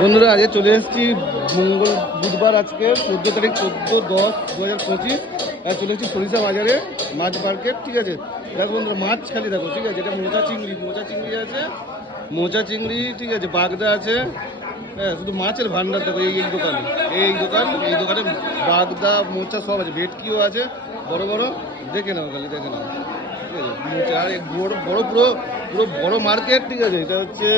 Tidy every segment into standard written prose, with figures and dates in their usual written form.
বন্ধুরা আজকে চলে এসেছি বুধবার আজকে 14 তারিখ 14/10/2025 চলে এসেছি সরিষা বাজারে মাছ মার্কেট। ঠিক আছে, দেখো বন্ধুরা মাছ খালি দেখো। ঠিক আছে, এটা মোচা চিংড়ি আছে, মোচা চিংড়ি। ঠিক আছে, বাগদা আছে। হ্যাঁ, শুধু মাছের ভান্ডার দেখো। এই দোকানে বাগদা মোচা সব আছে, ভেটকিও আছে বড় বড়। দেখে নাও খালি, দেখে নাও। ঠিক আছে, মোচা আর বড় পুরো বড় মার্কেট। ঠিক আছে, এটা হচ্ছে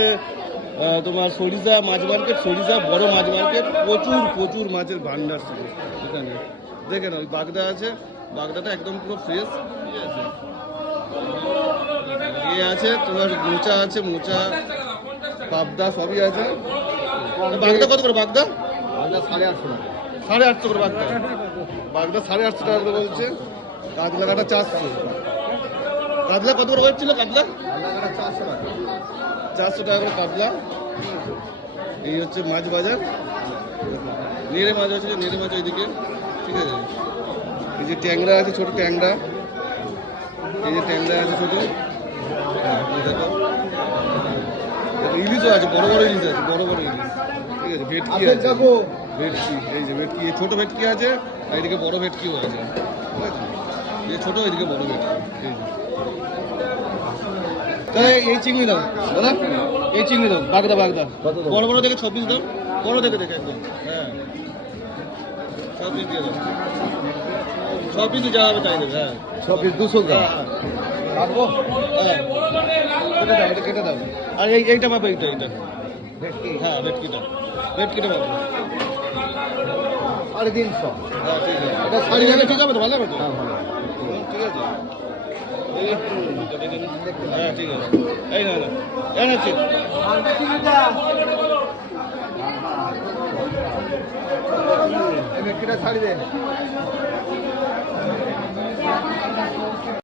তোমার সরিষা মাছ মার্কেট, সরিষা বড় মাছ মার্কেট। প্রচুর মাছের ভান্ডার শুধু এখানে। দেখে নাও, বাগদা আছে, বাগদাটা একদম পুরো ফ্রেশ। ঠিক আছে, আছে তোমার মোচা আছে, মোচা পাবদা সবই আছে। বাগদা কত করে? বাগদা 850 করে বাগদা। 850 টাকা করে বলছে। কাতলা কাটা 400। কাতলা কত করে হচ্ছিল? কাতলা 400 টাকা করে কাতলা। এই হচ্ছে মাছ বাজার। নেড়ে মাছ আছে, নেড়ে মাছ ওইদিকে। ঠিক আছে, এই যে ট্যাংরা আছে, ছোট ট্যাংরা। এই যে ট্যাংরা আছে ছোট। দেখো, ইলিশও আছে, বড় ইলিশ আছে, বড় ইলিশ। ঠিক আছে, ভেটকি আছে, ভেটকি। এই যে ভেটকি, ছোট ভেটকি আছে, আর এদিকে বড় ভেটকিও আছে। ঠিক আছে, এই ছোট, এদিকে বড় ভেটকি। এই যে তাহলে এই চিংড়ি দাও দাদা, এই চিংড়ি দাও। বাগদা বড় দেখে 26 দাও, বড় দেখে একদম। হ্যাঁ, 26 দিয়ে দাও। 26 যা হবে তাই দেবে। হ্যাঁ, 26 200 গ্রাম কাটবো। হ্যাঁ, কেটে দাও। আর এইটা পাবো, এইটা হ্যাঁ, ভেটকিটা পাবো 350। হ্যাঁ, ঠিক আছে, এটা শাড়ি জানে ঠিক হবে তো? ভালো হবে তো? হ্যাঁ, ভালো। ঠিক আছে, হ্যাঁ, ঠিক আছে। এই না জানাচ্ছি ছাড়ি দেন।